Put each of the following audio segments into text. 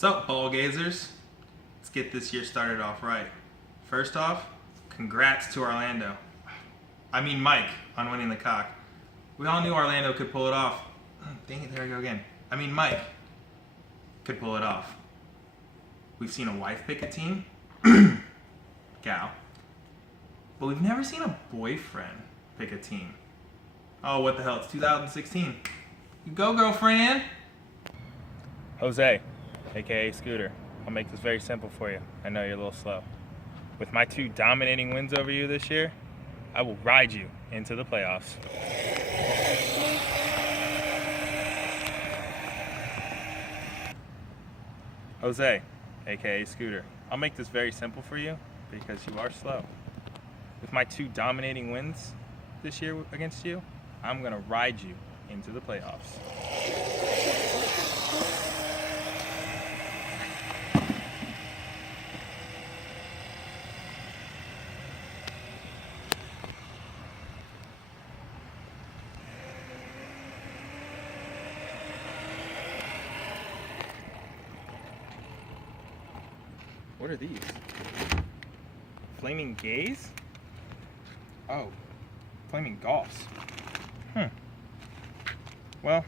Sup, ball gazers? Let's get this year started off right. First off, congrats to Orlando. Mike, on winning the cock. We all knew Orlando could pull it off. Dang it, there we go again. Mike could pull it off. We've seen a wife pick a team, gal, but we've never seen a boyfriend pick a team. Oh, what the hell, it's 2016. You go, girlfriend! Jose, aka Scooter. I'll make this very simple for you. I know you're a little slow. With my 2 dominating wins over you this year, I will ride you into the playoffs. Jose, aka Scooter. I'll make this very simple for you because you are slow. With my 2 dominating wins this year against you, I'm gonna ride you into the playoffs. What are these? Flaming gays? Oh, flaming golfs. Well,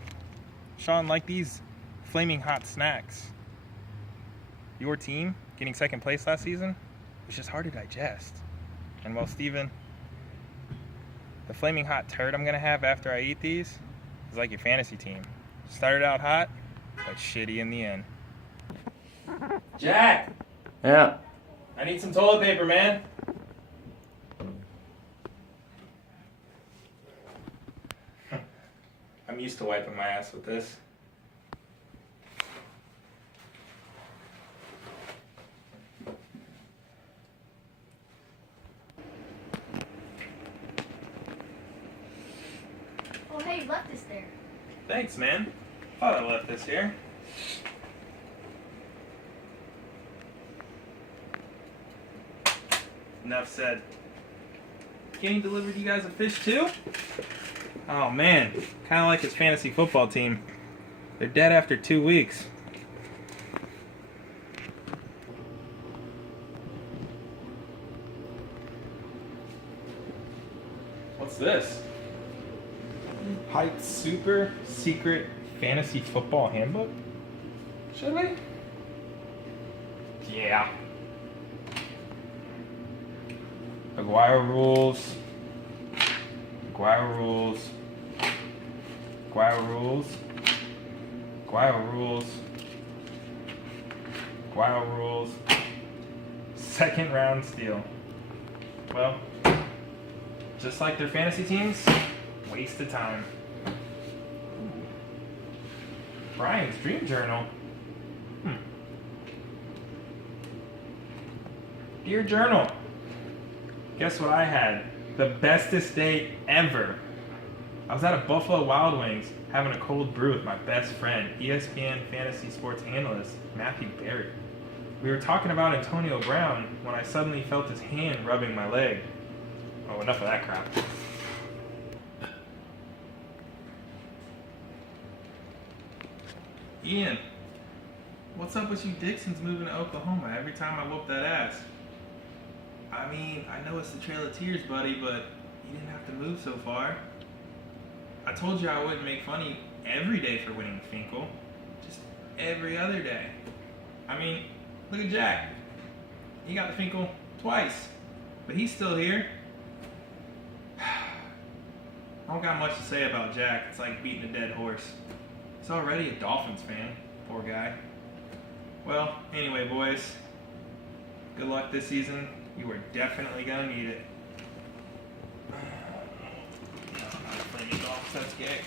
Sean, like these flaming hot snacks, your team getting second place last season was just hard to digest. And well, Steven, the flaming hot turd I'm gonna have after I eat these is like your fantasy team. Started out hot, but shitty in the end. Jack! Yeah. I need some toilet paper, man. I'm used to wiping my ass with this. Oh, hey, you left this there. Thanks, man. Thought I left this here. Enough said. Kenny delivered you guys a fish too? Oh man, kind of like his fantasy football team. They're dead after 2 weeks. What's this? Hype Super Secret Fantasy Football Handbook? Should we? Yeah. Aguirre rules. Aguirre rules. Aguirre rules. Aguirre rules. Aguirre rules. Second round steal. Well, just like their fantasy teams, waste of time. Brian's dream journal. Dear journal. Guess what I had? The bestest day ever. I was at a Buffalo Wild Wings having a cold brew with my best friend, ESPN fantasy sports analyst, Matthew Berry. We were talking about Antonio Brown when I suddenly felt his hand rubbing my leg. Oh, enough of that crap. Ian, what's up with you Dixons moving to Oklahoma every time I whoop that ass? I know it's the Trail of Tears, buddy, but you didn't have to move so far. I told you I wouldn't make fun of you every day for winning the Finkel. Just every other day. Look at Jack. He got the Finkel twice, but he's still here. I don't got much to say about Jack. It's like beating a dead horse. He's already a Dolphins fan. Poor guy. Well, anyway, boys. Good luck this season. You are definitely gonna need it. That's gay.